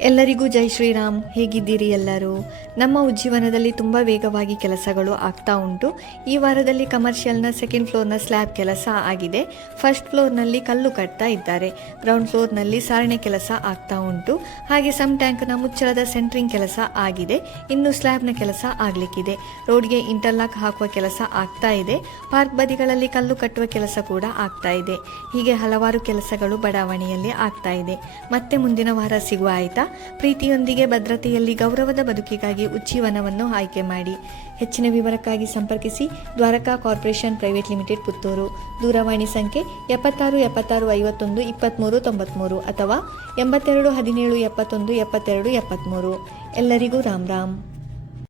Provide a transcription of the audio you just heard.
ಎಲ್ಲರಿಗೂ ಜೈ ಶ್ರೀರಾಮ್. ಹೇಗಿದ್ದೀರಿ ಎಲ್ಲರೂ? ನಮ್ಮ ಉಜ್ಜೀವನದಲ್ಲಿ ತುಂಬ ವೇಗವಾಗಿ ಕೆಲಸಗಳು ಆಗ್ತಾ ಉಂಟು. ಈ ವಾರದಲ್ಲಿ ಕಮರ್ಷಿಯಲ್ನ ಸೆಕೆಂಡ್ ಫ್ಲೋರ್ನ ಸ್ಲ್ಯಾಬ್ ಕೆಲಸ ಆಗಿದೆ. ಫಸ್ಟ್ ಫ್ಲೋರ್ನಲ್ಲಿ ಕಲ್ಲು ಕಟ್ತಾ ಇದ್ದಾರೆ. ಗ್ರೌಂಡ್ ಫ್ಲೋರ್ನಲ್ಲಿ ಸಾರಣೆ ಕೆಲಸ ಆಗ್ತಾ ಉಂಟು. ಹಾಗೆ ಸಮ್ ಟ್ಯಾಂಕ್ನ ಮುಚ್ಚಳದ ಸೆಂಟ್ರಿಂಗ್ ಕೆಲಸ ಆಗಿದೆ. ಇನ್ನು ಸ್ಲ್ಯಾಬ್ನ ಕೆಲಸ ಆಗಲಿಕ್ಕಿದೆ. ರೋಡ್ಗೆ ಇಂಟರ್ಲಾಕ್ ಹಾಕುವ ಕೆಲಸ ಆಗ್ತಾ ಇದೆ. ಪಾರ್ಕ್ ಬದಿಗಳಲ್ಲಿ ಕಲ್ಲು ಕಟ್ಟುವ ಕೆಲಸ ಕೂಡ ಆಗ್ತಾ ಇದೆ. ಹೀಗೆ ಹಲವಾರು ಕೆಲಸಗಳು ಬಡಾವಣೆಯಲ್ಲಿ ಆಗ್ತಾ ಇದೆ. ಮತ್ತೆ ಮುಂದಿನ ವಾರ ಸಿಗುವ ಆಯ್ತಾ? ಪ್ರೀತಿಯೊಂದಿಗೆ ಭದ್ರತೆಯಲ್ಲಿ ಗೌರವದ ಬದುಕಿಗಾಗಿ ಉಜ್ಜೀವನವನ್ನು ಆಯ್ಕೆ ಮಾಡಿ. ಹೆಚ್ಚಿನ ವಿವರಕ್ಕಾಗಿ ಸಂಪರ್ಕಿಸಿ Dwaraka corporation private limited, Puttur. ದೂರವಾಣಿ ಸಂಖ್ಯೆ 76 76 51 23 93 ಅಥವಾ 82 17 71 72 73. ಎಲ್ಲರಿಗೂ ರಾಮ್ ರಾಮ್.